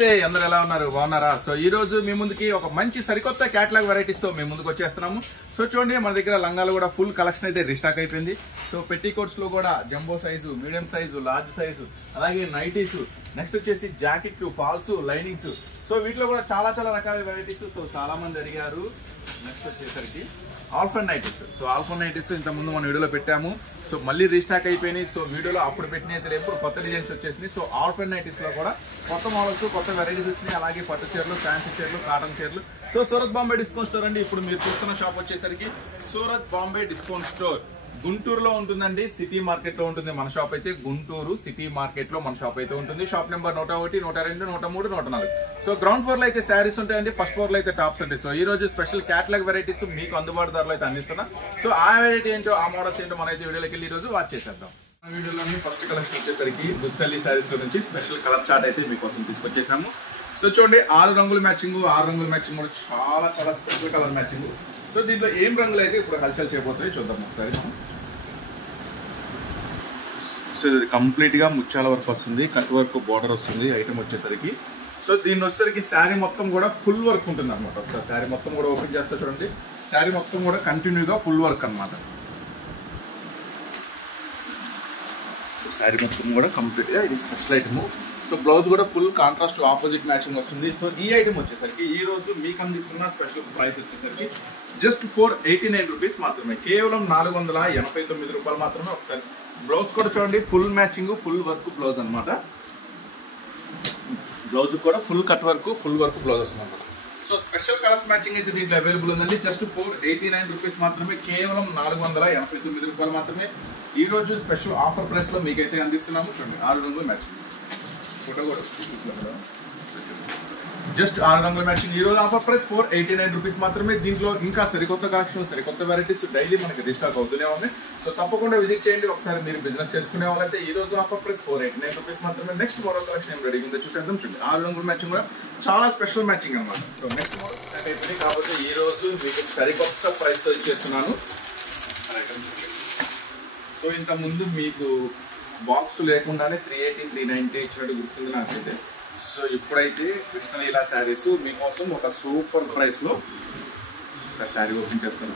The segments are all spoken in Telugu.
నమస్తే అందరూ ఎలా ఉన్నారు బాగున్నారా సో ఈ రోజు మీ ముందుకి ఒక మంచి సరికొత్త కేటలాగ్ వెరైటీస్ తో మీ ముందుకు వచ్చేస్తున్నాము సో చూడండి మన దగ్గర లంగాలు కూడా ఫుల్ కలెక్షన్ అయితే రీస్టాక్ అయిపోయింది సో పెట్టికోట్స్ లో కూడా jumbo size medium size large size అలాగే నైటీస్ నెక్స్ట్ వచ్చేసి జాకెట్ ఫాల్స్ లైనింగ్స్ సో వీటిలో కూడా చాలా రకాల వెరైటీస్ సో చాలా మంది అడిగారు నెక్స్ట్ వచ్చేసరికి ఆల్ఫన్ నైటీస్ సో ఆల్ఫన్ నైటీస్ ఇంత ముందు మన వీడియోలో పెట్టాము సో మళ్ళీ రీస్టాక్ అయిపోయినాయి సో వీడియోలో అప్పుడు పెట్టినైతే రేపు కొత్త డిజైన్స్ వచ్చేసినాయి సో ఆల్ఫన్ నైటీస్ లో కూడా కొత్త మోడల్స్ కొత్త వెరైటీస్ వచ్చినాయి అలాగే పట్టు చీరలు ఫ్యాన్సీ చీరలు కాటన్ చీరలు so Surat Bombay discount store అండి ఇప్పుడు మీరు చూస్తున్న షాప్ వచ్చేసరికి సూరత్ బాంబే డిస్కౌంట్ స్టోర్ గుంటూరులో ఉంటుందండి సిటీ మార్కెట్ లో ఉంటుంది మన షాప్ అయితే గుంటూరు సిటీ మార్కెట్ లో మన షాప్ అయితే ఉంటుంది shop number 101 102 103 104 so ground floor లో అయితే శారీస్ ఉంటాయండి ఫస్ట్ ఫ్లోర్ లో అయితే టాప్స్ ఉంటాయి సో ఈ రోజు స్పెషల్ కేటలాగ్ వెరైటీస్ మీకు అందుబాటు ధరలో అయితే అందిస్తున్నా సో ఆ వెరైటీ ఏంటో ఆ మోడల్స్ ఏంటో మనైతే వీడియోలోకి వెళ్ళి ఈ రోజు వాచ్ చేసేద్దాం వీడియోలోని ఫస్ట్ కలెక్షన్ వచ్చేసరికి దుస్తల్లి శారీస్ లో నుంచి స్పెషల్ కలర్ చార్ట్ అయితే మీకోసం తీసుకొచ్చేసాము సో చూడండి 6 రంగుల మ్యాచింగ్ 6 రంగుల మ్యాచింగ్ కూడా చాలా స్పెషల్ కలర్ మ్యాచింగ్ సో దీంట్లో ఏం రంగులు అయితే ఇప్పుడు హల్చల్ చేయబోతున్నాయి చూద్దాం ఒకసారి సో ఇది కంప్లీట్ గా ముత్యాల వర్క్ వస్తుంది కట్ వర్క్ బార్డర్ వస్తుంది ఐటమ్ వచ్చేసరికి సో దీని వచ్చేసరికి శారీ మొత్తం కూడా ఫుల్ వర్క్ ఉంటుంది అనమాట ఒకసారి శారీ మొత్తం కూడా ఓపెన్ చేస్తా చూడండి శారీ మొత్తం కూడా కంటిన్యూగా ఫుల్ వర్క్ అనమాట సో శారీ మొత్తం కూడా కంప్లీట్ గా ఇది స్పెషల్ ఐటమ్ సో బ్లౌజ్ కూడా ఫుల్ కాంట్రాస్ట్ ఆపోజిట్ మ్యాచింగ్ వస్తుంది సో ఈ ఐటమ్ వచ్చేసరికి ఈ రోజు మీకు అందిస్తున్న స్పెషల్ ప్రైస్ వచ్చేసరికి జస్ట్ 489 రూపీస్ మాత్రమే కేవలం 489 రూపాయలు మాత్రమే ఒకసారి బ్లౌజ్ కూడా చూడండి full matching full work blouse అనమాట బ్లౌజ్ కూడా full cut work full work blouse వస్తుంది అనమాట సో స్పెషల్ కలర్స్ మ్యాచింగ్ అయితే దీంట్లో అవైలబుల్ ఉందండి జస్ట్ 489 రూపీస్ మాత్రమే కేవలం 489 రూపాయలు మాత్రమే ఈ రోజు స్పెషల్ ఆఫర్ ప్రైస్ లో మీకైతే అందిస్తున్నాము చూడండి 6 రంగుల మ్యాచింగ్ ఫోటో కూడా జస్ట్ 6 రంగుల మ్యాచింగ్ ఈ రోజు ఆఫర్ ప్రైస్ 489 రూపీస్ మాత్రమే దీంట్లో ఇంకా సరికొత్త కలెక్షన్ సరికొత్త వెరైటీస్ డైలీ మనకి రీస్టాక్ అవుతూనే ఉంది సో తప్పకుండా విజిట్ చేయండి ఒకసారి మీరు బిజినెస్ చేసుకునే వాళ్ళైతే ఈ రోజు ఆఫర్ ప్రైస్ 489 రూపీస్ మాత్రమే నెక్స్ట్ మోడల్ కలెక్షన్ ఏం రెడీ ఉందో చూసేద్దాం చూడండి 6 రంగుల మ్యాచింగ్ కూడా చాలా స్పెషల్ మ్యాచింగ్ అనమాట సో నెక్స్ట్ మోడల్ స్టార్ట్ అయిపోయింది కాబట్టి ఈ రోజు మీకు సరికొత్త ప్రైస్ తో ఇచ్చేస్తున్నాను సో ఇంత ముందు మీకు బాక్స్ లేకుండానే 380 390 ఇచ్చినట్టు గుర్తుంది నాకైతే సో ఇప్పుడైతే కృష్ణలీలా శారీస్ మీకోసం ఒక సూపర్ ప్రైస్ లో ఒకసారి శారీ ఓపెన్ చేస్తాను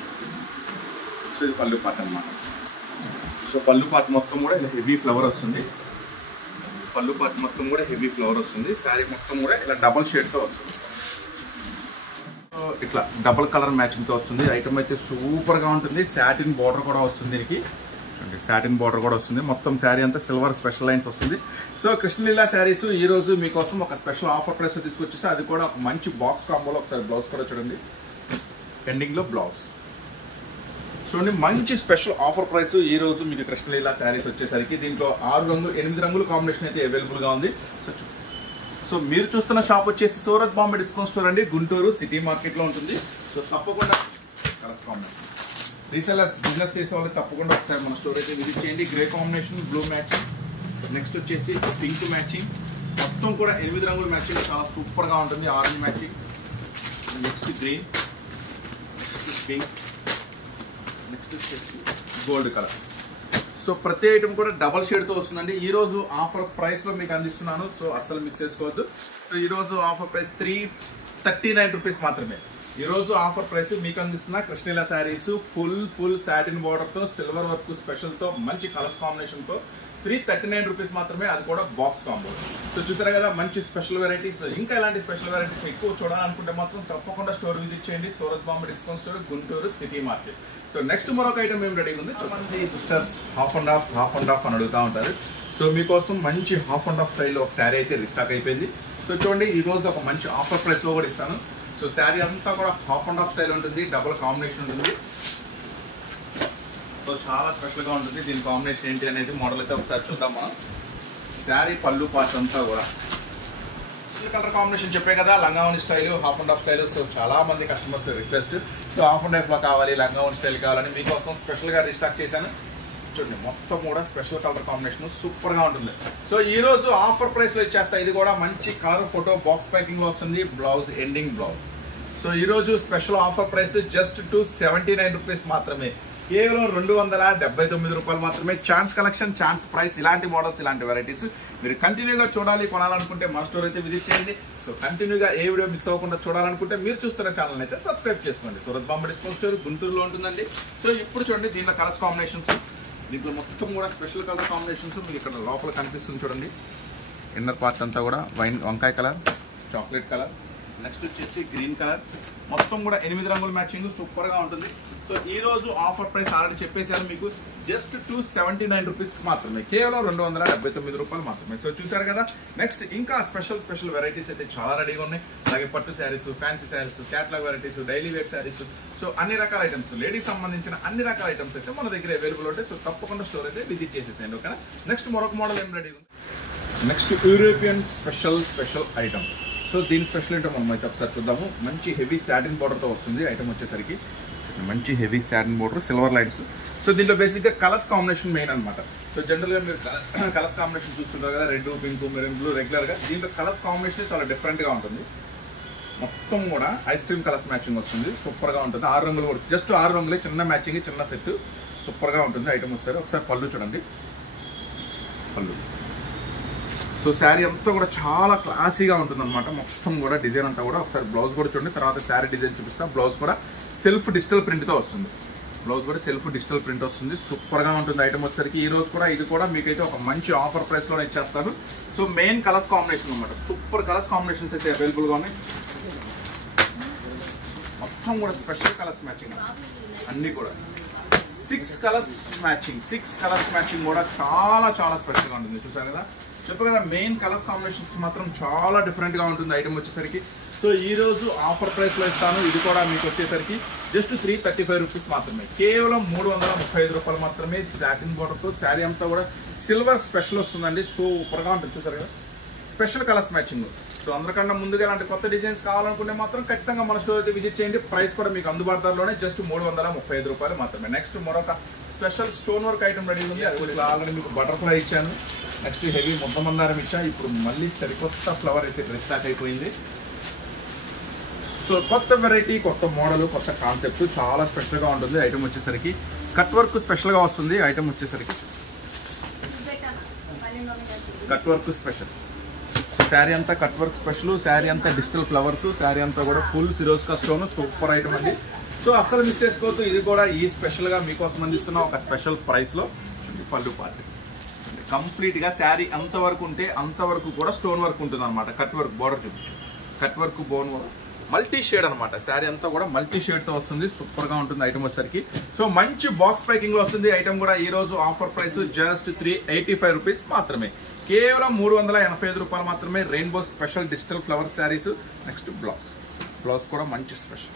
సో ఇది పళ్ళు పాట అనమాట సో పళ్ళు పాట మొత్తం కూడా ఇలా హెవీ ఫ్లవర్ వస్తుంది పళ్ళు పాట మొత్తం కూడా హెవీ ఫ్లవర్ వస్తుంది శారీ మొత్తం కూడా ఇలా డబల్ షేడ్ తో వస్తుంది సో ఇట్లా డబల్ కలర్ మ్యాచింగ్ తో వస్తుంది ఐటమ్ అయితే సూపర్ గా ఉంటుంది సాటిన్ బార్డర్ కూడా వస్తుంది దీనికి సాటిన్ బార్డర్ కూడా వస్తుంది మొత్తం శారీ అంతా సిల్వర్ స్పెషల్ లైన్స్ వస్తుంది సో కృష్ణలీలా శారీస్ ఈ రోజు మీకోసం ఒక స్పెషల్ ఆఫర్ ప్రైస్ తీసుకొచ్చేసి అది కూడా ఒక మంచి బాక్స్ కాంబోలో ఒకసారి బ్లౌజ్ కూడా చూడండి ఎండింగ్ లో బ్లౌజ్ చూడండి మంచి స్పెషల్ ఆఫర్ ప్రైస్ ఈ రోజు మీకు కృష్ణలీలా శారీస్ వచ్చేసరికి దీంట్లో 8 రంగుల కాంబినేషన్ అయితే అవైలబుల్ గా ఉంది సో మీరు చూస్తున్న షాప్ వచ్చేసి సూరత్ బాంబే డిస్కౌంట్ స్టోర్ అండి గుంటూరు సిటీ మార్కెట్ లో ఉంటుంది సో తప్పకుండా కలర్స్ కాంబినేషన్ రీసెలర్స్ బిజినెస్ చేసే వాళ్ళు తప్పకుండా ఒకసారి మన స్టోర్ అయితే విజిట్ చేయండి grey combination blue matching next వచ్చేసి పింక్ మ్యాచింగ్ మొత్తం కూడా 8 రంగుల మ్యాచింగ్ చాలా సూపర్ గా ఉంటుంది orange matching next green next pink next వచ్చేసి గోల్డ్ కలర్ సో ప్రతి ఐటమ్ కూడా డబల్ షేడ్ తో వస్తుందండి ఈ రోజు ఆఫర్ ప్రైస్ లో మీకు అందిస్తున్నాను సో అస్సలు మిస్ చేసుకోవద్దు సో ఈ రోజు ఆఫర్ ప్రైస్ 339 రూపీస్ మాత్రమే ఈ రోజు ఆఫర్ ప్రైస్ మీకు అందిస్తున్న కృష్ణలీలా శారీస్ ఫుల్ సాటిన్ బార్డర్ తో సిల్వర్ వర్క్ స్పెషల్ తో మంచి కలర్ కాంబినేషన్ తో 339 రూపీస్ మాత్రమే అది కూడా బాక్స్ కాంబో సో చూసారా కదా మంచి స్పెషల్ వెరైటీస్ ఇంకా ఇలాంటి స్పెషల్ వెరైటీస్ ఎక్కువ చూడాలనుకుంటే మాత్రం తప్పకుండా స్టోర్ విజిట్ చేయండి Surat Bombay discount store Guntur city market so next మరొక ఐటమ్ ఏం రెడీ ఉంది చాలామంది సిస్టర్స్ హాఫ్ అండ్ హాఫ్ అని అడుగుతూ ఉంటారు సో మీకోసం మంచి హాఫ్ అండ్ హాఫ్ స్టైల్లో ఒక శారీ అయితే రీస్టాక్ అయిపోయింది సో చూడండి ఈ రోజు ఒక మంచి ఆఫర్ ప్రైస్ లో కూడా ఇస్తాను సో శారీ అంతా కూడా హాఫ్ అండ్ హాఫ్ స్టైల్ ఉంటుంది డబుల్ కాంబినేషన్ ఉంటుంది సో చాలా స్పెషల్గా ఉంటుంది దీని కాంబినేషన్ ఏంటి అనేది మోడల్ అయితే ఒకసారి చూద్దాం మనం శారీ పళ్ళు పాట అంతా కూడా కలర్ కాంబినేషన్ చెప్పే కదా లంగావని style half and half style so చాలా మంది customers request so half and హాఫ్లో కావాలి లంగావని స్టైల్ కావాలని మీకోసం స్పెషల్గా రీస్టాక్ చేశాను చూడండి మొత్తం కూడా స్పెషల్ కలర్ కాంబినేషన్ సూపర్ గా ఉంటుంది సో ఈ రోజు ఆఫర్ ప్రైస్ లో ఇచ్చేస్తా ఇది కూడా మంచి కలర్ ఫోటో బాక్స్ ప్యాకింగ్ లో వస్తుంది బ్లౌజ్ ఎండింగ్ బ్లౌజ్ సో ఈ రోజు special offer price just 279 rupees మాత్రమే కేవలం 279 రూపాయలు మాత్రమే. ఛాన్స్ కలెక్షన్, ఛాన్స్ ప్రైస్, ఇలాంటి మోడల్స్, ఇలాంటి వెరైటీస్ మీరు కంటిన్యూగా చూడాలి, కొనాలనుకుంటే మా స్టోర్ అయితే విజిట్ చేయండి. సో కంటిన్యూగా ఏ వీడియో మిస్ అవ్వకుండా చూడాలనుకుంటే మీరు చూస్తున్న ఛానల్ అయితే సబ్స్క్రైబ్ చేసుకోండి. సూరత్ బాంబే డిస్కౌంట్ స్టోర్ గుంటూరులో ఉంటుందండి. సో ఇప్పుడు చూడండి, దీంట్లో కలర్స్ కాంబినేషన్స్, దీంట్లో మొత్తం కూడా స్పెషల్ కలర్ కాంబినేషన్స్ మీకు ఇక్కడ లోపల కనిపిస్తుంది చూడండి. ఇన్నర్ పార్ట్ అంతా కూడా వంకాయ కలర్, చాక్లెట్ కలర్, నెక్స్ట్ వచ్చేసి గ్రీన్ కలర్, మొత్తం కూడా 8 రంగుల మ్యాచింగ్ సూపర్గా ఉంటుంది. సో ఈ రోజు ఆఫర్ ప్రైస్ ఆల్రెడీ చెప్పేశాను మీకు, జస్ట్ 279 రూపీస్కి మాత్రమే, కేవలం 279 రూపాయలు మాత్రమే. సో చూసారు కదా. నెక్స్ట్ ఇంకా స్పెషల్ వెరైటీస్ అయితే చాలా రెడీగా ఉన్నాయి. అలాగే పట్టు saris, fancy saris, catalogue varieties, daily wear saris, so అన్ని రకాల ఐటమ్స్, లేడీస్ సంబంధించిన అన్ని రకాల ఐటమ్స్ అయితే మన దగ్గర అవైలబుల్ ఉంటాయి. సో తప్పకుండా స్టోర్ అయితే విజిట్ చేసేసేయండి, ఓకేనా. నెక్స్ట్ మరొక మోడల్ ఏం రెడీ ఉంది. Next European special item. So దీని స్పెషల్ ఏంటో మనం అయితే ఒకసారి చూద్దాము. మంచి హెవీ సాటిన్ బోర్డర్తో వస్తుంది ఐటమ్ వచ్చేసరికి. మంచి heavy satin border, silver lights. So దీంట్లో బేసిక్గా కలర్స్ కాంబినేషన్ మెయిన్ అనమాట. సో జనరల్గా మీరు కలర్స్ కాంబినేషన్ చూస్తుంటారు కదా, రెడ్, పింక్, మెరూన్, బ్లూ రెగ్యులర్గా. దీంట్లో కలర్స్ కాంబినేషన్ చాలా డిఫరెంట్గా ఉంటుంది. మొత్తం కూడా ఐస్ క్రీమ్ కలర్స్ మ్యాచింగ్ వస్తుంది, సూపర్గా ఉంటుంది. 6 రంగులు కూడా, జస్ట్ 6 రంగులే, చిన్న మ్యాచింగ్, చిన్న సెట్, సూపర్గా ఉంటుంది ఐటమ్ వస్తారు. ఒకసారి పళ్ళు చూడండి, పళ్ళు. సో శారీ అంతా కూడా చాలా క్లాసీగా ఉంటుంది అనమాట. మొత్తం కూడా డిజైన్ అంతా కూడా. ఒకసారి బ్లౌజ్ కూడా చూడండి, తర్వాత శారీ డిజైన్ చూపిస్తాం. బ్లౌజ్ కూడా సెల్ఫ్ డిజిటల్ ప్రింట్తో వస్తుంది. బ్లౌజ్ కూడా సెల్ఫ్ డిజిటల్ ప్రింట్ వస్తుంది, సూపర్గా ఉంటుంది ఐటమ్ వచ్చేసరికి. ఈ రోజు కూడా ఇది కూడా మీకైతే ఒక మంచి ఆఫర్ ప్రైస్లోనే ఇచ్చేస్తారు. సో మెయిన్ కలర్స్ కాంబినేషన్ అనమాట, సూపర్ కలర్స్ కాంబినేషన్స్ అయితే అవైలబుల్గా ఉన్నాయి. మొత్తం కూడా స్పెషల్ కలర్స్ మ్యాచింగ్ అన్నీ కూడా 6 కలర్స్ మ్యాచింగ్ కూడా చాలా స్పెషల్గా ఉంటుంది. చూసారు కదా, చెప్పు కదా, మెయిన్ కలర్స్ కాంబినేషన్స్ మాత్రం చాలా డిఫరెంట్గా ఉంటుంది ఐటమ్ వచ్చేసరికి. సో ఈ రోజు ఆఫర్ ప్రైస్లో ఇస్తాను. ఇది కూడా మీకు వచ్చేసరికి జస్ట్ 335 రూపీస్ మాత్రమే, కేవలం 335 రూపాయలు మాత్రమే. సాటిన్ బోర్డర్తో శారీ అంతా కూడా సిల్వర్ స్పెషల్ వస్తుందండి, సూపర్గా ఉంటుంది. చూసారు కదా, స్పెషల్ కలర్స్ మ్యాచింగ్. సో అందరికన్నా ముందుగా ఇలాంటి కొత్త డిజైన్స్ కావాలనుకుంటే మాత్రం ఖచ్చితంగా మన స్టోర్ అయితే విజిట్ చేయండి. ప్రైస్ కూడా మీకు అందుబాటులోనే, జస్ట్ 335 రూపాయలు మాత్రమే. నెక్స్ట్ మరొక special stone work item ready ఉంది. అది ఆల్రెడీ మీకు బటర్ఫ్లై ఇచ్చాను, నెక్స్ట్ హెవీ ముద్ద మందారం ఇచ్చాను. ఇప్పుడు మళ్ళీ సరికొత్త ఫ్లవర్ అయితే రీస్టార్ట్ అయిపోయింది. సో కొత్త వెరైటీ, కొత్త మోడల్, కొత్త కాన్సెప్ట్, చాలా స్పెషల్గా ఉంటుంది ఐటమ్ వచ్చేసరికి. కట్ వర్క్ స్పెషల్గా వస్తుంది ఐటమ్ వచ్చేసరికి. కట్ వర్క్ స్పెషల్ శారీ అంతా, కట్ వర్క్ స్పెషల్ శారీ అంతా, డిజిటల్ ఫ్లవర్స్, శారీ అంతా కూడా ఫుల్ సిరోస్కా స్టోన్, సూపర్ ఐటమ్ అండి. సో అసలు మిస్ చేసుకోవద్దు. ఇది కూడా ఈ స్పెషల్గా మీకోసం అందిస్తున్న ఒక స్పెషల్ ప్రైస్లో. పళ్ళు పార్ట్ కంప్లీట్గా శారీ అంతవరకు ఉంటే అంతవరకు కూడా స్టోన్ వర్క్ ఉంటుంది అనమాట. కట్ వర్క్ బోర్డర్ చూపించు, cut work bone multi shade అనమాట. శారీ అంతా కూడా మల్టీ షేడ్తో వస్తుంది, సూపర్గా ఉంటుంది ఐటమ్ వచ్చేసరికి. సో మంచి బాక్స్ ప్యాకింగ్లో వస్తుంది ఐటమ్ కూడా. ఈ రోజు ఆఫర్ ప్రైస్ జస్ట్ 385 రూపీస్ మాత్రమే, కేవలం 385 రూపాయలు మాత్రమే. Rainbow special digital flower saris. Next blouse కూడా మంచి స్పెషల్.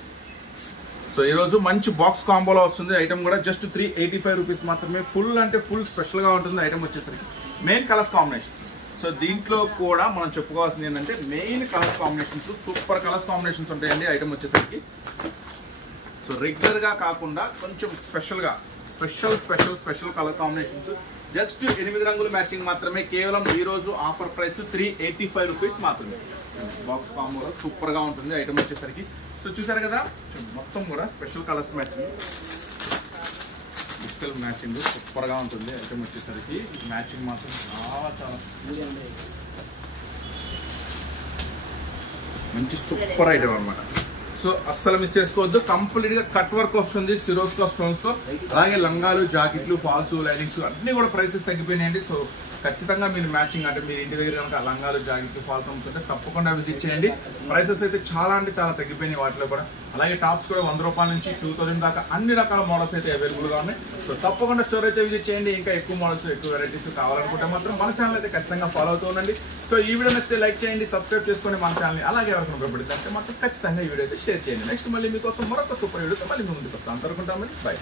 సో ఈరోజు మంచి బాక్స్ కాంబోలో వస్తుంది ఐటమ్ కూడా, జస్ట్ 385 రూపీస్ మాత్రమే. ఫుల్ అంటే ఫుల్ స్పెషల్గా ఉంటుంది ఐటమ్ వచ్చేసరికి. Main colours combinations. సో దీంట్లో కూడా మనం చెప్పుకోవాల్సింది ఏంటంటే main colours combinations, super colours combinations ఉంటాయండి ఐటమ్ వచ్చేసరికి. సో రెగ్యులర్గా కాకుండా కొంచెం స్పెషల్గా స్పెషల్ కలర్ కాంబినేషన్స్. జస్ట్ 8 రంగుల మ్యాచింగ్ మాత్రమే, కేవలం ఈ రోజు ఆఫర్ ప్రైస్ 385 రూపీస్ మాత్రమే. బాక్స్ కాంబోలో సూపర్గా ఉంటుంది ఐటమ్ వచ్చేసరికి. సో చూసారు కదా, మొత్తం కూడా special colours matching, digital matching, సూపర్గా ఉంటుంది ఐటమ్ వచ్చేసరికి. మ్యాచింగ్ మాత్రం చాలా మంచి సూపర్ ఐటమ్ అనమాట. సో అస్సలు మిస్ చేసుకోవద్దు. కంప్లీట్గా కట్ వర్క్ వస్తుంది సిరోస్కా స్టోన్స్తో. అలాగే లంగాలు, జాకెట్లు, ఫాల్స్, లైనింగ్స్ అన్నీ కూడా ప్రైసెస్ తగ్గిపోయినాయండి. సో ఖచ్చితంగా మీరు మ్యాచింగ్ అంటే మీరు ఇంటి దగ్గర కనుక లంగాలు, జాకెట్లు, ఫాల్స్ అమ్ముతుంటే తప్పకుండా విజిట్ చేయండి. ప్రైసెస్ అయితే చాలా అంటే చాలా తగ్గిపోయినాయి వాటిలో కూడా. అలాగే టాప్స్ కూడా 100 రూపాయల నుంచి 2000 దాకా అన్ని రకాల మోడల్స్ అయితే అవైలబుల్గా ఉన్నాయి. సో తప్పకుండా స్టోర్ అయితే విజిట్ చేయండి. ఇంకా ఎక్కువ మోడల్స్, ఎక్కువ వెరైటీస్ కావాలనుకుంటే మాత్రం మన ఛానల్ అయితే ఖచ్చితంగా ఫాలో అవుతూ ఉండండి. సో ఈ వీడియో నచ్చితే లైక్ చేయండి, సబ్స్క్రైబ్ చేసుకోండి మన ఛానల్ని. అలాగే ఎవరికి ఉపయోగపడుతుంది అంటే మాత్రం ఖచ్చితంగా ఈ వీడియో అయితే షేర్ చేయండి. నెక్స్ట్ మళ్ళీ మీకోసం మరొక సూపర్ వీడియోతో మళ్ళీ ముందుకు వస్తాం. అంతవరకు ఉంటామని, బై.